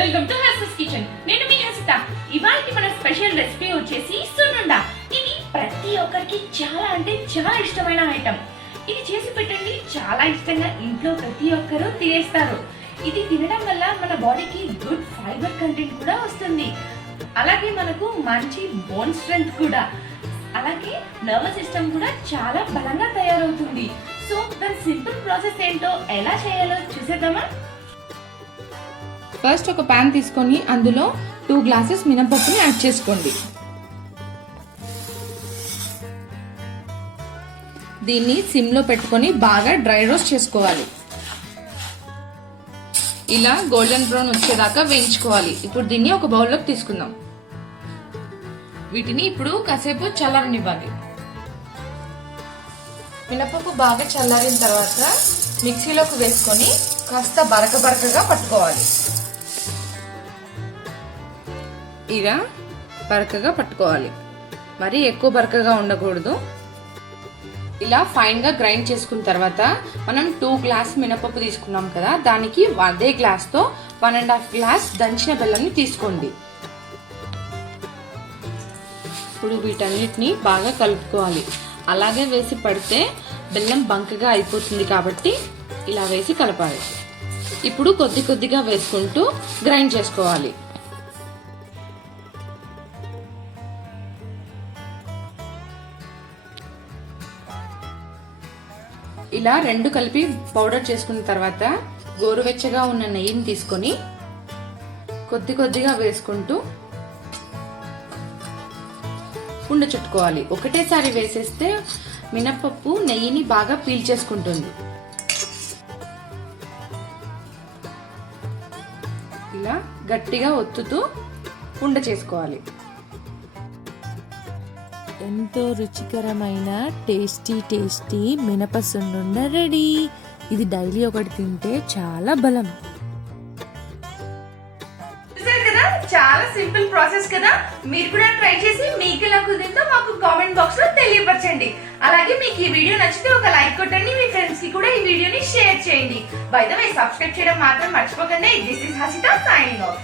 Welcome to హర్సస్ kitchen. నేను మీ హసిత. ఇవాళ మన స్పెషల్ రెసిపీ వచ్చేసి సున్నుండ. ఇది ప్రతి ఒక్కరికి చాలా అంటే చాలా ఇష్టమైన ఐటమ్. ఇది చేసి పెట్టండి చాలా ఇష్టంగా ఇంట్లో ప్రతి ఒక్కరూ తినేస్తారు. ఇది తినడం వల్ల మన బాడీకి గుడ్ ఫైబర్ కంటెంట్ కూడా వస్తుంది. అలాగే మనకు మంచి బోన్ స్ట్రెంగ్త్ కూడా. అలాగే నర్వస్ సిస్టమ్ కూడా చాలా బలంగా తయారవుతుంది. సో దాని సింపుల్ ప్రాసెస్ ఏంటో ఎలా చేయాలో చూసేద్దామా? ఫస్ట్ ఒక ప్యాన్ తీసుకొని అందులో టూ గ్లాసెస్ మినపప్పుని యాడ్ చేసుకోండి. దీన్ని సిమ్లో పెట్టుకొని బాగా డ్రై రోస్ట్ చేసుకోవాలి. ఇలా గోల్డెన్ బ్రౌన్ వచ్చేదాకా వేయించుకోవాలి. ఇప్పుడు దీన్ని ఒక బౌల్లోకి తీసుకుందాం. వీటిని ఇప్పుడు కాసేపు చల్లారనివ్వాలి. మినపప్పు బాగా చల్లారిన తర్వాత మిక్సీలోకి వేసుకొని కాస్త బరక బరకగా పట్టుకోవాలి. ఇలా బరకగా పట్టుకోవాలి. మరి ఎక్కువ బరకగా ఉండకూడదు. ఇలా ఫైన్గా గ్రైండ్ చేసుకున్న తర్వాత మనం టూ గ్లాస్ మినపప్పు తీసుకున్నాం కదా దానికి అదే గ్లాస్తో వన్ అండ్ హాఫ్ గ్లాస్ దంచిన బెల్లంని తీసుకోండి. ఇప్పుడు వీటన్నిటిని బాగా కలుపుకోవాలి. అలాగే వేసి పడితే బెల్లం బంకగా అయిపోతుంది కాబట్టి ఇలా వేసి కలపాలి. ఇప్పుడు కొద్ది కొద్దిగా వేసుకుంటూ గ్రైండ్ చేసుకోవాలి. ఇలా రెండు కలిపి పౌడర్ చేసుకున్న తర్వాత గోరువెచ్చగా ఉన్న నెయ్యిని తీసుకొని కొద్ది కొద్దిగా వేసుకుంటూ ఉండ చుట్టుకోవాలి. ఒకటేసారి వేసేస్తే మినపప్పు నెయ్యిని బాగా పీల్చేసుకుంటుంది ఇలా గట్టిగా ఒత్తుతూ ఉండ చేసుకోవాలి. ఎంతో రుచికరమైన టేస్టీ టేస్టీ మినప రెడీ. ఇది డైలీ ఒకటి తింటే చాలా బలం. కదా? చాలా సింపుల్ ప్రాసెస్ కదా? మీరు కూడా ట్రై చేసి మీకు ఎలా కుదిరిందో మాకు కామెంట్ బాక్స్లో తెలియపరచండి. అలాగే మీకు ఈ వీడియో నచ్చితే ఒక లైక్ కొట్టండి మీ ఫ్రెండ్స్కి కూడా ఈ వీడియోని షేర్ చేయండి. బై ద వే సబ్స్క్రైబ్ చేయడం మాత్రం మర్చిపోకండి. This is Hasitha signing off